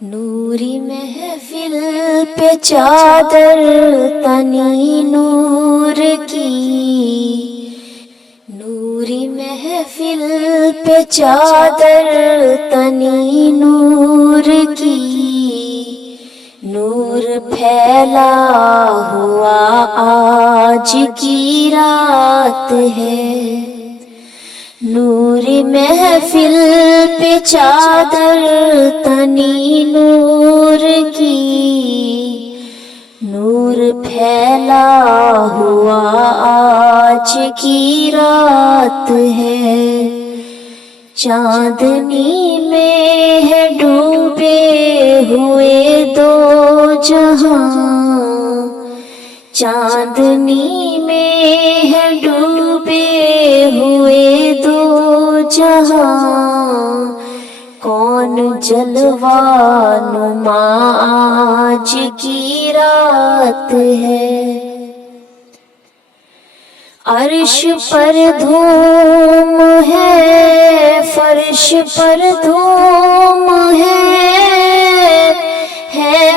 نوری محفل پہ چادر تنی نور کی، نوری محفل پہ چادر تنی نور کی، نور پھیلا ہوا آج کی رات ہے، نور محفل پہ چادر تنی نور کی، نور پھیلا ہوا آج کی رات ہے، چاندنی میں ہے ڈوبے ہوئے دو جہاں، چاندنی میں ہے ڈوبے ہوئے دو جہاں، کون جلوہ نما آج کی رات ہے، عرش پر دھوم ہے فرش پر دھوم ہے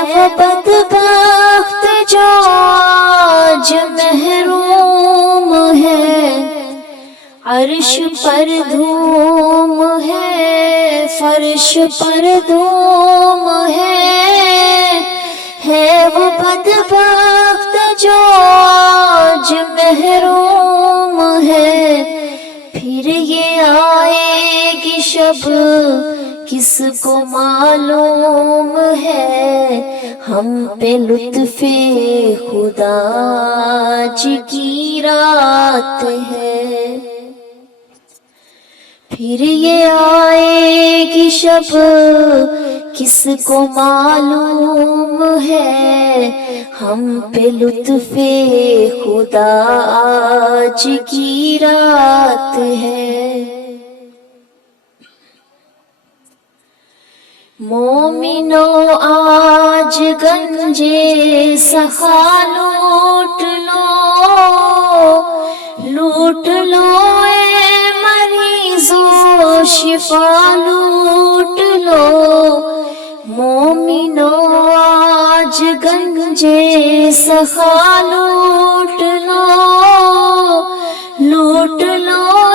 وہ بدبخت جو آج محروم ہے، عرش پر دھوم ہے فرش پر دھوم ہے وہ بدبخت جو آج محروم ہے، پھر یہ آئے گی شب کس کو معلوم ہے، ہم پہ لطف خدا آج کی رات ہے، پھر یہ آئے گی شب کس کو معلوم ہے، ہم پہ لطف خدا آج کی رات ہے، مومنو آج گنجے سخا لوٹ لو اے مریضوں شفا لوٹ لو، مومنو آج گنجے سخا لوٹ لو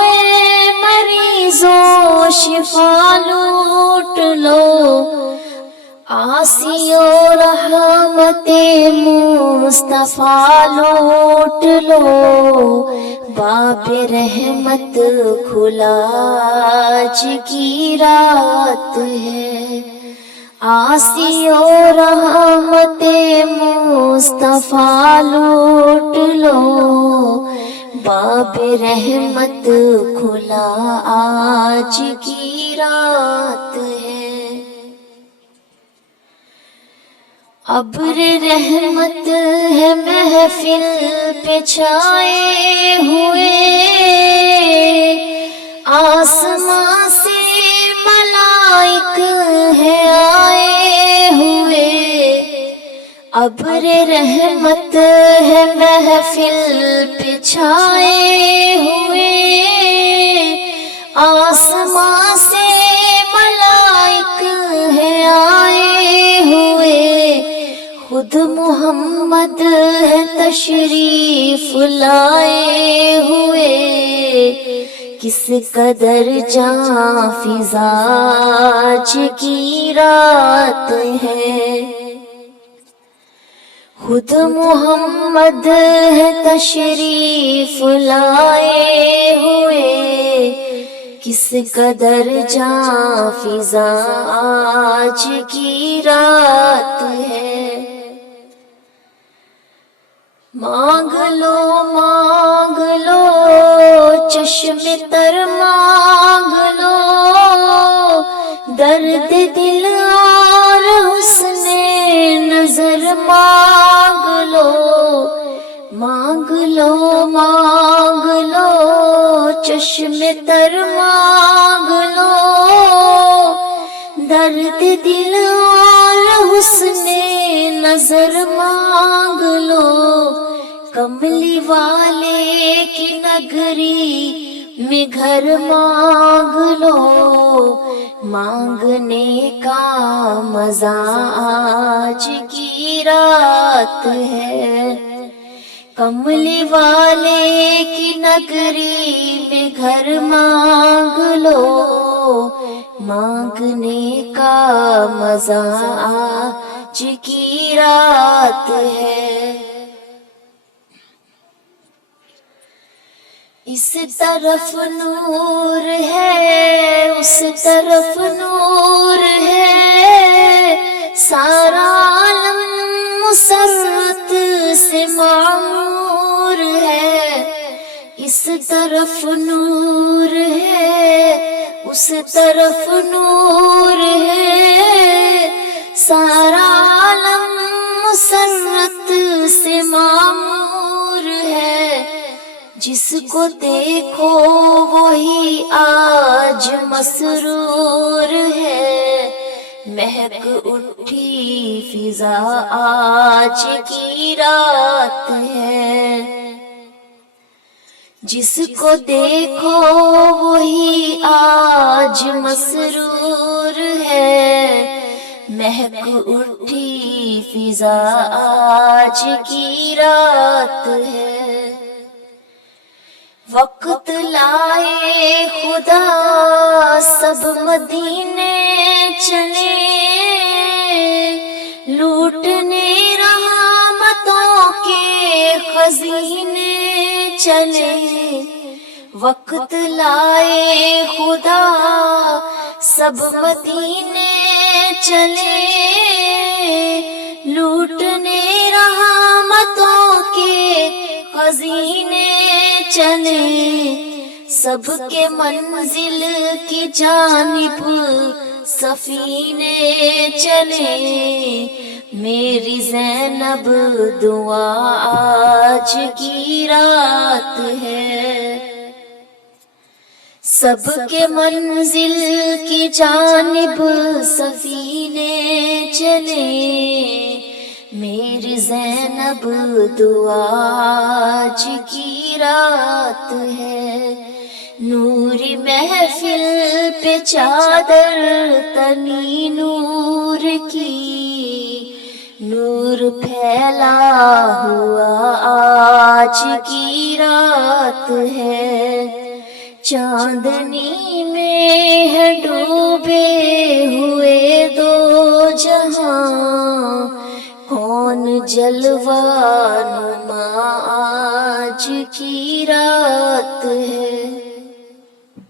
اے مریضوں شفا لوٹ لو، آسیوں رحمت مصطفیٰ لوٹ لو، باب رحمت کھلا آج کی رات ہے، آسیوں رحمت مصطفیٰ لوٹ لو، باب رحمت کھلا آج کی رات ہے، ابر رحمت ہے محفل پہ چھائے ہوئے، آسمان سے ملائک ہے آئے ہوئے، ابر رحمت ہے محفل پہ چھائے ہوئے، آسمان سے ملائک ہے آئے ہوئے، خود محمد ہے تشریف لائے ہوئے، کس قدر جاں فضا آج کی رات ہے، خود محمد ہے تشریف لائے ہوئے، کس قدر جاں فضا آج کی رات ہے، مانگ لو چشم تر مانگ لو، درد دل اور حسن نظر مانگ لو چشم تر مانگ لو، درد دل اور حسن نظر مانگ لو، کملی والے کی نگری میں گھر مانگ لو، مانگنے کا مزہ آج کی رات ہے، کملی والے کی نگری میں گھر مانگ لو، مانگنے کا مزہ آج کی رات ہے۔ اس طرف نور ہے، اس طرف نور ہے، سارا عالم مسرت سے معمور ہے۔ اس طرف نور ہے، اس طرف نور ہے، سارا عالم مسرت سے معمور ہے۔ جس کو دیکھو وہی آج مسرور ہے، مہک اٹھی فضا آج کی رات ہے۔ جس کو دیکھو وہی آج مسرور ہے، مہک اٹھی فضا آج کی رات ہے۔ وقت لائے خدا سب مدینے چلے، لوٹنے رحمتوں کے خزینے چلے۔ وقت لائے خدا سب مدینے چلے، لوٹنے رحمتوں کے خزینے چلے۔ سب کے منزل کی جانب سفینے چلے، میری زینب دعا آج کی رات ہے۔ سب کے منزل کی جانب سفینے چلے، میری زینب دعا آج کی رات ہے۔ نوری محفل پہ چادر تنی نور کی، نور پھیلا ہوا آج کی رات ہے۔ چاندنی میں ہے ڈوبے ہوئے دو جہاں، کون جلوہ نما آج کی رات ہے۔